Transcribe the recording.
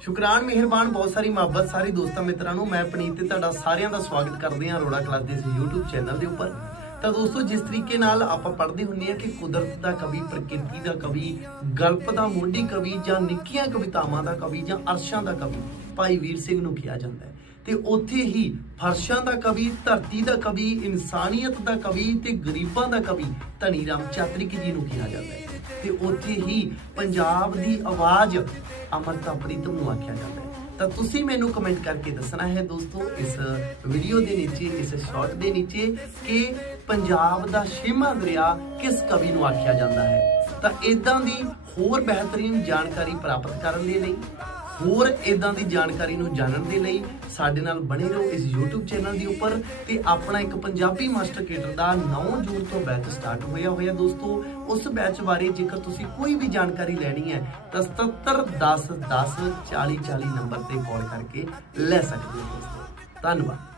ਸ਼ੁਕਰਾਨ, ਮਿਹਰਬਾਨ, ਬਹੁਤ ਸਾਰੀ ਮੁਹੱਬਤ ਸਾਰੇ ਦੋਸਤਾਂ ਮਿੱਤਰਾਂ ਨੂੰ। ਮੈਂ ਪਨੀਤ ਤੇ ਤੁਹਾਡਾ ਸਾਰਿਆਂ ਦਾ ਸਵਾਗਤ ਕਰਦੇ ਹਾਂ ਅਰੋੜਾ ਕਲਾਸ ਦੇ YouTube ਚੈਨਲ ਦੇ ਉੱਪਰ। ਤਾਂ ਦੋਸਤੋ, ਜਿਸ ਤਰੀਕੇ ਨਾਲ ਆਪਾਂ ਪੜ੍ਹਦੇ ਹੁੰਦੇ ਆ ਕਿ ਕੁਦਰਤ ਦਾ ਕਵੀ, ਪ੍ਰਕਿਰਤੀ ਦਾ ਕਵੀ, ਗਲਪ ਦਾ ਮੋਢੀ ਕਵੀ ਜਾਂ ਨਿੱਕੀਆਂ ਕਵਿਤਾਵਾਂ ਦਾ ਕਵੀ ਜਾਂ ਅਰਸ਼ਾਂ ਦਾ ਕਵੀ ਭਾਈ ਵੀਰ ਸਿੰਘ ਨੂੰ ਕਿਹਾ ਜਾਂਦਾ ਹੈ। ਤੇ ਉੱਥੇ ਹੀ ਫਰਸ਼ਾਂ ਦਾ ਕਵੀ, ਧਰਤੀ ਦਾ ਕਵੀ, ਇਨਸਾਨੀਅਤ ਦਾ ਕਵੀ ਤੇ ਗਰੀਬਾਂ ਦਾ ਕਵੀ ਧਨੀ ਰਾਮ ਚਾਤਰਿਕ ਜੀ ਨੂੰ ਕਿਹਾ ਜਾਂਦਾ ਹੈ। ਤੇ ਉੱਥੇ ਹੀ ਪੰਜਾਬ ਦੀ ਆਵਾਜ਼ ਅਮਰਤਾ ਪ੍ਰੀਤਮ ਨੂੰ ਆਖਿਆ ਜਾਂਦਾ ਹੈ। ਤਾਂ ਤੁਸੀਂ ਮੈਨੂੰ ਕਮੈਂਟ ਕਰਕੇ ਦੱਸਣਾ ਹੈ ਦੋਸਤੋ, ਇਸ ਵੀਡੀਓ ਦੇ ਨੀਚੇ, ਇਸ ਸ਼ਾਰਟ ਦੇ ਨੀਚੇ ਕਿ ਪੰਜਾਬ ਦਾ ਛੇਵਾਂ ਦਰਿਆ ਕਿਸ ਕਵੀ ਨੂੰ ਆਖਿਆ ਜਾਂਦਾ ਹੈ। ਤਾਂ ਇਦਾਂ ਦੀ ਹੋਰ ਬਿਹਤਰੀਨ ਜਾਣਕਾਰੀ ਪ੍ਰਾਪਤ ਕਰਨ ਦੇ ਲਈ ਹੋਰ ਇਦਾਂ ਦੀ ਜਾਣਕਾਰੀ ਨੂੰ ਜਾਣਨ ਦੇ ਲਈ ਸਾਡੇ ਨਾਲ ਬਣੇ ਰਹੋ ਇਸ YouTube ਚੈਨਲ ਦੇ ਉੱਪਰ ਤੇ ਆਪਣਾ ਇੱਕ ਪੰਜਾਬੀ ਮਾਸਟਰ ਕੇਡਰ ਦਾ 9 ਜੂਨ ਤੋਂ ਬੈਚ ਸਟਾਰਟ ਹੋਇਆ ਹੋਇਆ ਦੋਸਤੋ, ਉਸ ਬੈਚ ਬਾਰੇ ਜੇਕਰ ਤੁਸੀਂ ਕੋਈ ਵੀ ਜਾਣਕਾਰੀ ਲੈਣੀ ਹੈ, ਤਾਂ 77 10 10 40 40 ਨੰਬਰ ਤੇ ਕਾਲ ਕਰਕੇ ਲੈ ਸਕਦੇ ਹੋ ਦੋਸਤੋ। ਧੰਨਵਾਦ।